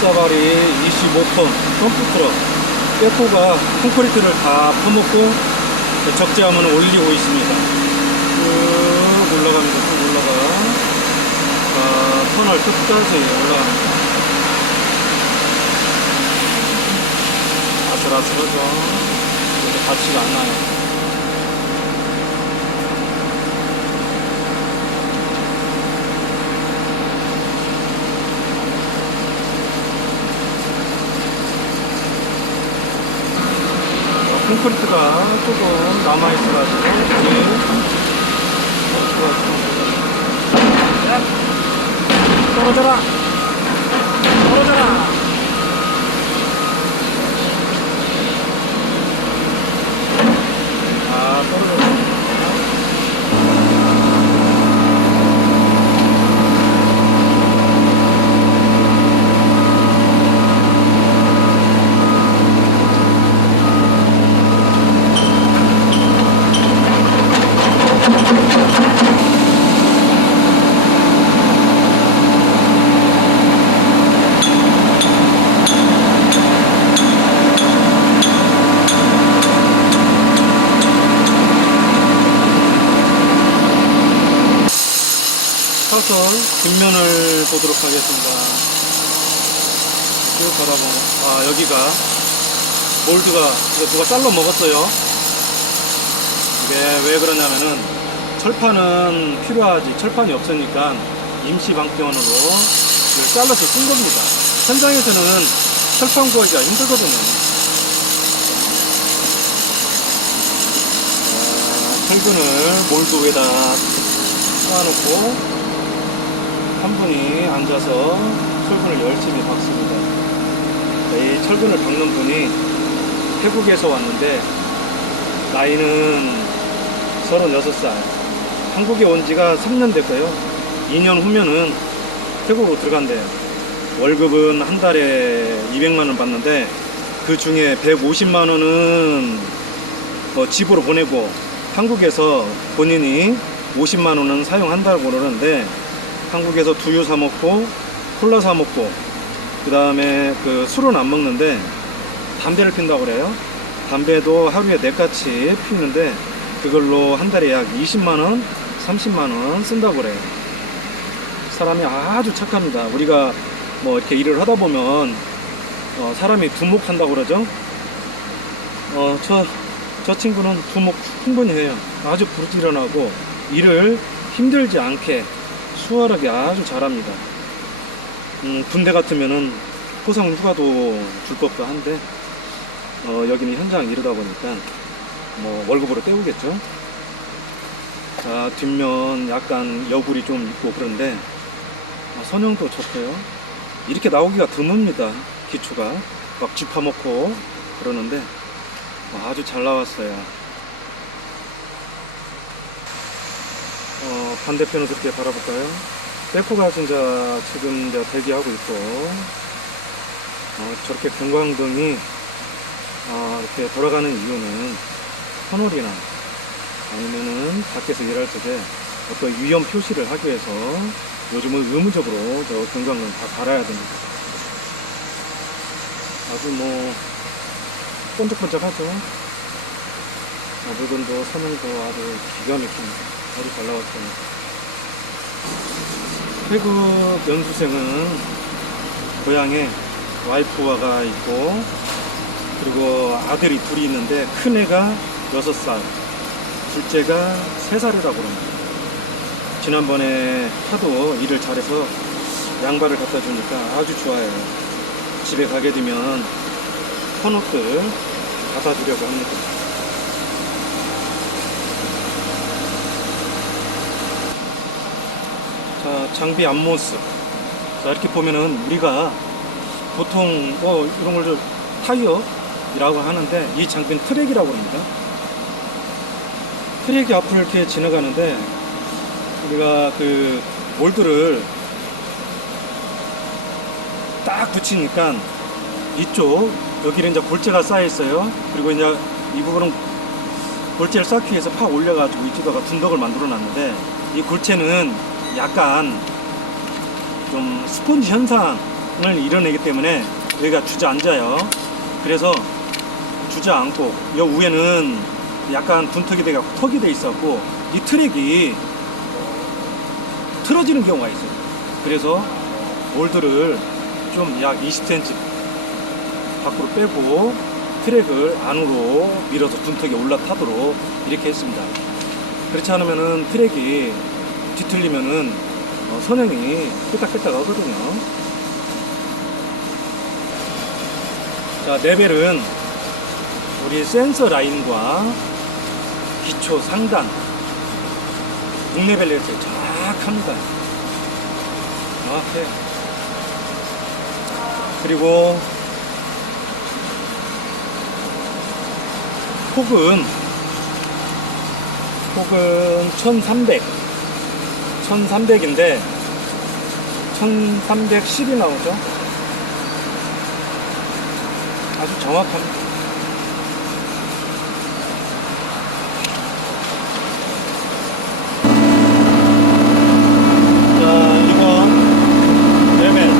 사발이 25톤 덤프트럭 빼코가 콘크리트를 다 퍼먹고 적재함을 올리고 있습니다. 쭉 올라갑니다. 쭉 올라가. 아, 터널 끝까지 올라갑니다. 아슬아슬하죠. 근데 같이가 않아요. 콘크리트가 조금 남아있어가지고 이 떨어져라. 떨어져라 사설 뒷면을 보도록 하겠습니다. 쭉 바라보면 아 여기가 몰드가 누가 잘라 먹었어요. 이게 왜 그러냐면은 철판은 필요하지 철판이 없으니까 임시 방편으로 잘라서 쓴 겁니다. 현장에서는 철판 구하기가 힘들거든요. 아, 철근을 몰드 위에다 쌓아놓고 한 분이 앉아서 철근을 열심히 박습니다. 이 철근을 박는 분이 태국에서 왔는데 나이는 36살. 한국에 온 지가 3년 됐고요. 2년 후면은 태국으로 들어간대요. 월급은 한 달에 200만 원 받는데 그 중에 150만 원은 뭐 집으로 보내고 한국에서 본인이 50만 원은 사용한다고 그러는데 한국에서 두유 사 먹고 콜라 사 먹고 그 다음에 그 술은 안 먹는데 담배를 핀다고 그래요. 담배도 하루에 네 가치 피는데 그걸로 한 달에 약 20만 원, 30만 원 쓴다고 그래요. 사람이 아주 착합니다. 우리가 뭐 이렇게 일을 하다 보면 어, 사람이 두목한다고 그러죠. 어, 저, 저 친구는 두목 충분히 해요. 아주 부지런하고 일을 힘들지 않게 수월하게 아주 잘합니다. 음, 군대 같으면은 포상 휴가도 줄 법도 한데 어, 여기는 현장 일하다 보니까 뭐 월급으로 때우겠죠. 자 뒷면 약간 여굴이 좀 있고 그런데 아, 선형도 좋고요. 이렇게 나오기가 드뭅니다. 기초가 막 짚어먹고 그러는데 아, 아주 잘 나왔어요. 어, 반대편을 그렇게 바라볼까요? 백호가 진짜 지금 이제 대기하고 있고, 어, 저렇게 경광등이 어, 이렇게 돌아가는 이유는 터널이나 아니면은 밖에서 일할 적에 어떤 위험 표시를 하기 위해서 요즘은 의무적으로 저 경광등 다 갈아야 됩니다. 아주 뭐 번쩍번쩍하죠. 아, 물건도 서명도 아주 기가 막힙니다. 잘 나왔습니다. 태국 연수생은 고향에 와이프가 있고 그리고 아들이 둘이 있는데 큰 애가 6살, 둘째가 3살이라고 그럽니다. 지난번에 하도 일을 잘해서 양발을 갖다 주니까 아주 좋아요. 집에 가게 되면 헌옷들 갖다 주려고 합니다. 장비 앞모습. 자, 이렇게 보면은 우리가 보통 뭐 이런 걸 타이어라고 하는데 이 장비는 트랙이라고 합니다. 트랙이 앞을 이렇게 지나가는데 우리가 그 몰드를 딱 붙이니까 이쪽 여기는 이제 골재가 쌓여 있어요. 그리고 이제 이 부분은 골재를 쌓기 위해서 팍 올려가지고 이쪽다가 둔덕을 만들어 놨는데 이 골재는 약간 좀 스펀지 현상을 이뤄내기 때문에 여기가 주저앉아요. 그래서 주저앉고 여 위에는 약간 둔턱이 돼갖고 턱이 돼 있었고 이 트랙이 틀어지는 경우가 있어요. 그래서 몰드를 좀 약 20cm 밖으로 빼고 트랙을 안으로 밀어서 둔턱에 올라타도록 이렇게 했습니다. 그렇지 않으면은 트랙이 뒤틀리면은 어, 선형이 끄딱끄딱 하거든요. 자, 레벨은 우리 센서 라인과 기초 상단 6레벨로 했어요. 정확합니다. 정확해. 그리고 폭은 폭은 1300 1300인데 1310이 나오죠. 아주 정확합니다 자 이번 레벨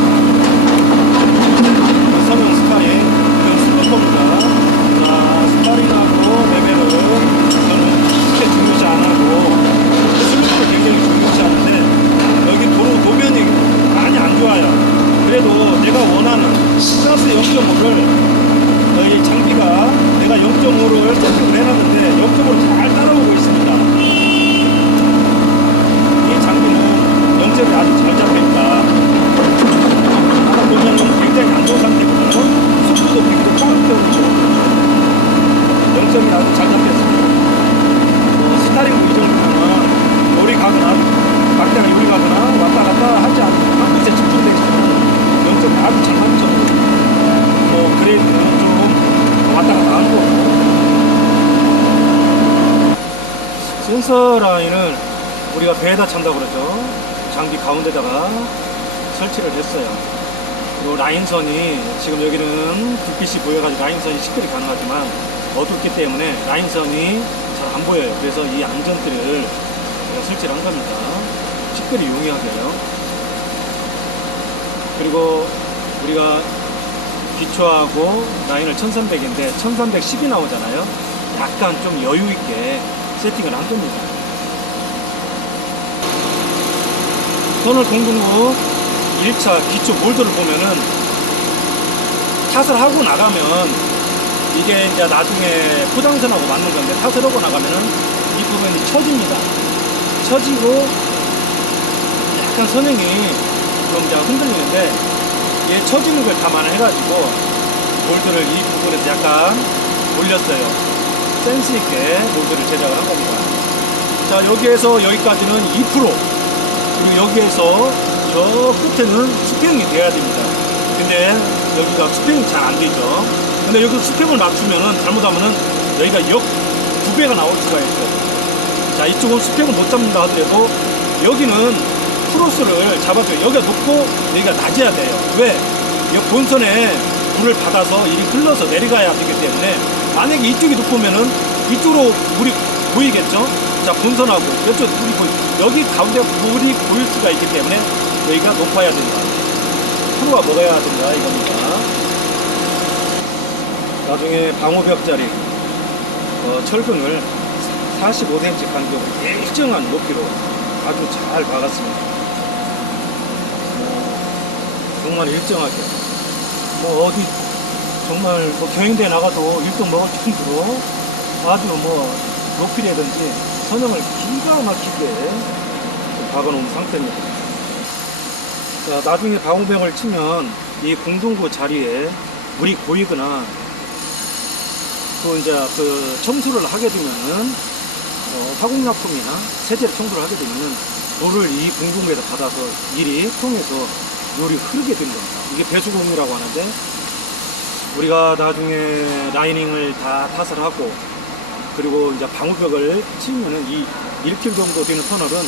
서명 스타링 이건 스쿠터입니다 자 스타링하고 레벨은 저는 크게 중요시 안 하고 스쿠터 굉장히 중요시 하는데 여기 도로 도면이 많이 안 좋아요 그래도 내가 원하는 플러스 0.5를 이 장비가 내가 0.5를 세팅을 해놨는데 0.5를 잘 따라오고 있습니다 이 장비는 영점이 아주 잘 잡힙니다. 아까 보면은 굉장히 안 좋은 상태거든요. 속도도 굉장히 빠른 편이죠. 영점이 아주 잘 잡혔습니다. 어, 스타링 이 정도면 요리 가거나 막대가 요리 가거나 왔다 갔다 하지 않고 한 곳에 집중되어 있으면 영점이 아주 잘 맞죠. 뭐 그레이드는 좀 왔다 갔다 하는 거고. 라인을 우리가 배에다 찬다고 그러죠. 장비 가운데다가 설치를 했어요. 요 라인선이 지금 여기는 불빛이 보여가지고 라인선이 식별이 가능하지만 어둡기 때문에 라인선이 잘 안 보여요. 그래서 이 안전띠를 제가 설치를 한 겁니다. 식별이 용이하게요. 그리고 우리가 기초하고 라인을 1300인데 1310이 나오잖아요. 약간 좀 여유 있게 세팅을 한 겁니다. 터널 공군구 1차 기초 몰드를 보면은 탓을 하고 나가면 이게 이제 나중에 포장선하고 맞는 건데 탓을 하고 나가면은 이 부분이 처집니다. 처지고 약간 선행이 좀 이제 흔들리는데 얘 처지는 걸 감안해가지고 몰드를 이 부분에서 약간 올렸어요. 센스 있게 몰드를 제작을 한 겁니다. 자 여기에서 여기까지는 2% 그리고 여기에서 저 끝에는 수평이 돼야 됩니다. 근데 여기가 수평이 잘 안 되죠. 근데 여기 수평을 맞추면은 잘못하면은 여기가 역두 배가 나올 수가 있어요. 자 이쪽은 수평을 못 잡는다 하더라도 여기는 크로스를 잡아줘요. 여기가 높고 여기가 낮아야 돼요. 왜? 이 본선에 물을 받아서 일이 흘러서 내려가야 되기 때문에 만약에 이쪽이 높으면은 이쪽으로 물이 보이겠죠? 자, 본선하고 이쪽 물이 보이 여기 가운데 물이 보일 수가 있기 때문에 여기가 높아야 된다. 프로가 먹어야 된다 이겁니다. 나중에 방호벽자리 어, 철근을 45cm 간격 일정한 높이로 아주 잘 박았습니다. 어, 정말 일정하게 뭐 어디 정말 뭐 경인대 나가도 1등 먹을 정도로 아주 뭐 높이라든지 선형을 기가 막히게 박아놓은 상태입니다. 자, 나중에 방호벽을 치면 이 공동구 자리에 물이 고이거나 또 이제 그 청소를 하게 되면은 어, 화공약품이나 세제를 청소를 하게 되면은 물을 이 공동구에서 받아서 일이 통해서 물이 흐르게 된 겁니다. 이게 배수공이라고 하는데 우리가 나중에 라이닝을 다 탓을 하고 그리고 이제 방호벽을 치면은 이 1km 정도 되는 터널은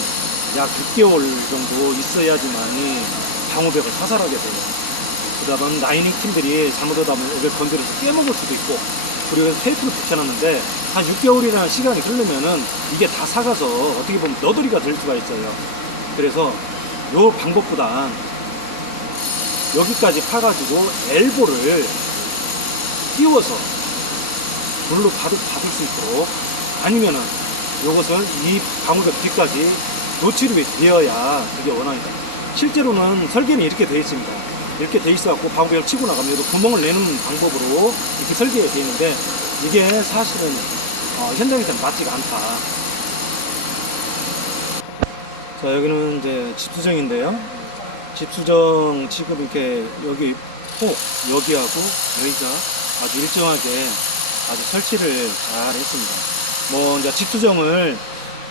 약 6개월 정도 있어야지만이 방호벽을 사살하게 돼요. 그다음 라이닝 팀들이 잘못하다 보면 이걸 건드려서 깨먹을 수도 있고 그리고 테이프를 붙여놨는데 한 6개월이라는 시간이 흐르면은 이게 다 사가서 어떻게 보면 너덜이가 될 수가 있어요. 그래서 요 방법보다 여기까지 파가지고 엘보를 띄워서 물로 받을, 받을 수 있도록 아니면은 요것을 이 방울벽 뒤까지 노출이 되어야 그게 원활이다. 실제로는 설계는 이렇게 되어 있습니다. 이렇게 되어 있어갖고 방울벽을 치고 나가면 또 구멍을 내는 방법으로 이렇게 설계가 되어 있는데 이게 사실은 어, 현장에서는 맞지가 않다. 자 여기는 이제 집수정인데요. 집수정 지금 이렇게 여기 폭 여기하고 여기가 아주 일정하게 아주 설치를 잘 했습니다. 뭐 이제 집수정을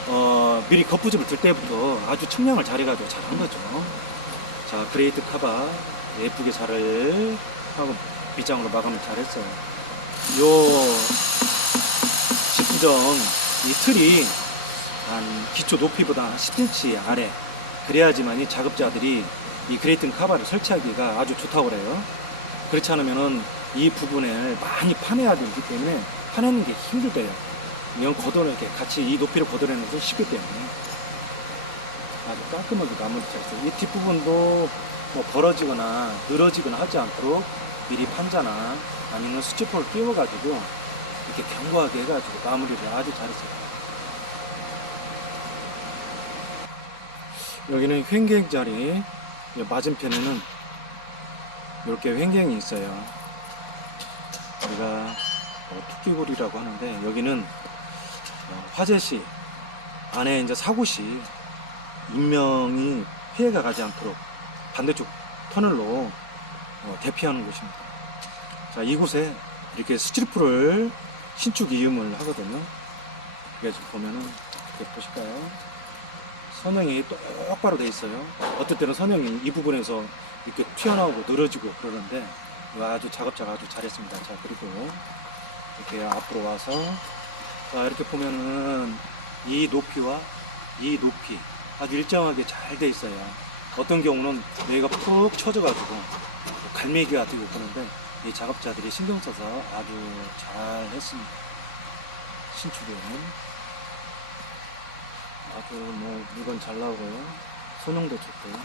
어, 미리 거푸집을 들 때부터 아주 측량을 잘 해가지고 잘 한 거죠. 자 그레이트 카바 예쁘게 잘을 하고 밑장으로 마감을 잘 했어요. 요 집수정 이 틀이 한 기초 높이보다 10cm 아래 그래야지만 이 작업자들이 이 그레이튼 카바를 설치하기가 아주 좋다고 그래요. 그렇지 않으면은 이 부분을 많이 파내야 되기 때문에 파내는 게 힘들대요. 이건 걷어내 이렇게 같이 이 높이를 걷어내는 것은 쉽기 때문에 아주 깔끔하게 마무리 잘했어요. 이 뒷부분도 뭐 벌어지거나 늘어지거나 하지 않도록 미리 판자나 아니면 수치포를 띄워가지고 이렇게 견고하게 해가지고 마무리를 아주 잘했어요. 여기는 횡경 자리 이 맞은편에는 이렇게 횡경이 있어요. 우리가 어, 토끼굴이라고 하는데 여기는 어, 화재 시 안에 이제 사고 시 인명이 피해가 가지 않도록 반대쪽 터널로 어, 대피하는 곳입니다. 자 이곳에 이렇게 스트리프를 신축 이음을 하거든요. 그래서 보면은 이렇게 보실까요? 선형이 똑바로 돼 있어요. 어떨 때는 선형이 이 부분에서 이렇게 튀어나오고 늘어지고 그러는데 아주 작업자가 아주 잘했습니다. 자 그리고 이렇게 앞으로 와서 자 이렇게 보면은 이 높이와 이 높이 아주 일정하게 잘 돼 있어요. 어떤 경우는 여기가 푹 쳐져가지고 갈매기가 되고 그러는데 이 작업자들이 신경 써서 아주 잘 했습니다. 신축은 아주 뭐 물건 잘 나오고요. 소형도 좋고요.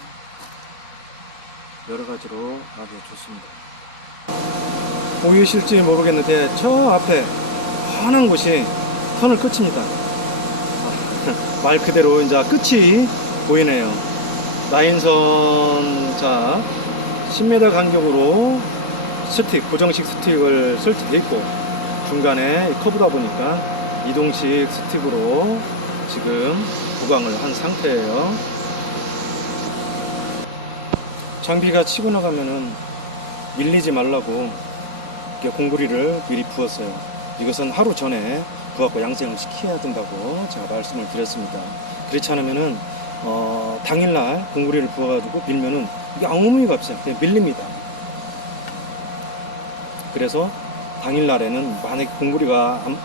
여러 가지로 아주 좋습니다. 보이실지 모르겠는데 저 앞에 환한 곳이 터널 끝입니다. 아, 말 그대로 이제 끝이 보이네요. 라인선 자 10m 간격으로 스틱 고정식 스틱을 설치돼 있고 중간에 커브다 보니까 이동식 스틱으로 지금 보강을 한 상태예요. 장비가 치고 나가면은 밀리지 말라고 공구리를 미리 부었어요. 이것은 하루 전에 부갖고 양생을 시켜야 된다고 제가 말씀을 드렸습니다. 그렇지 않으면은 어, 당일날 공구리를 부어가지고 밀면은 이게 아무 의미가 없어요. 그냥 밀립니다. 그래서 당일날에는 만약에 공구리가 안,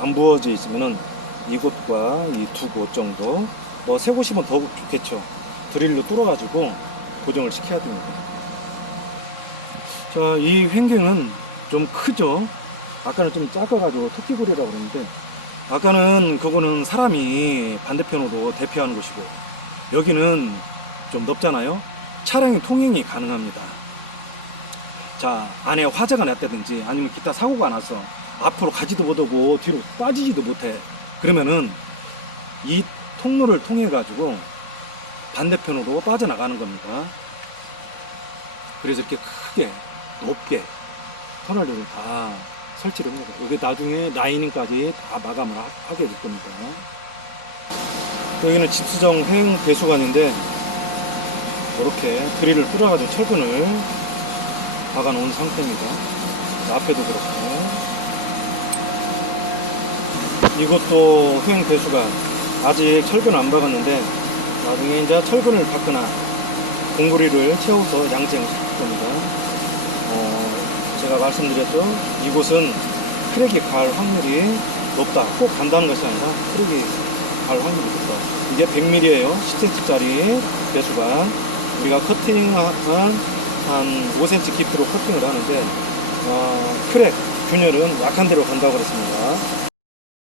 안 부어져 있으면은 이곳과 이 두 곳 정도 뭐 세 곳이면 더 좋겠죠. 드릴로 뚫어가지고 고정을 시켜야 됩니다. 자, 이 횡경은 좀 크죠? 아까는 좀 작아가지고 토끼굴이라고 그러는데, 아까는 그거는 사람이 반대편으로 대피하는 곳이고, 여기는 좀 넓잖아요? 차량의 통행이 가능합니다. 자, 안에 화재가 났다든지 아니면 기타 사고가 나서 앞으로 가지도 못하고 뒤로 빠지지도 못해. 그러면은 이 통로를 통해 가지고 반대편으로 빠져나가는 겁니다. 그래서 이렇게 크게 높게 터널들을 다 설치를 합니다. 여기 나중에 라이닝까지 다 마감을 하- 하게 될 겁니다. 여기는 집수정 횡 배수관인데 이렇게 드릴을 뚫어가지고 철근을 박아놓은 상태입니다. 앞에도 그렇고 이것도 횡 배수관 아직 철근 안 박았는데 나중에 이제 철근을 박거나 공구리를 채워서 양재를 시킬 겁니다. 어, 제가 말씀드렸죠. 이곳은 크랙이 갈 확률이 높다. 꼭 간다는 것이 아니라 크랙이 갈 확률이 높다. 이게 100mm예요. 10cm짜리 배수관. 우리가 커팅한 한 5cm 깊이로 커팅을 하는데 어, 크랙 균열은 약한 대로 간다고 그랬습니다.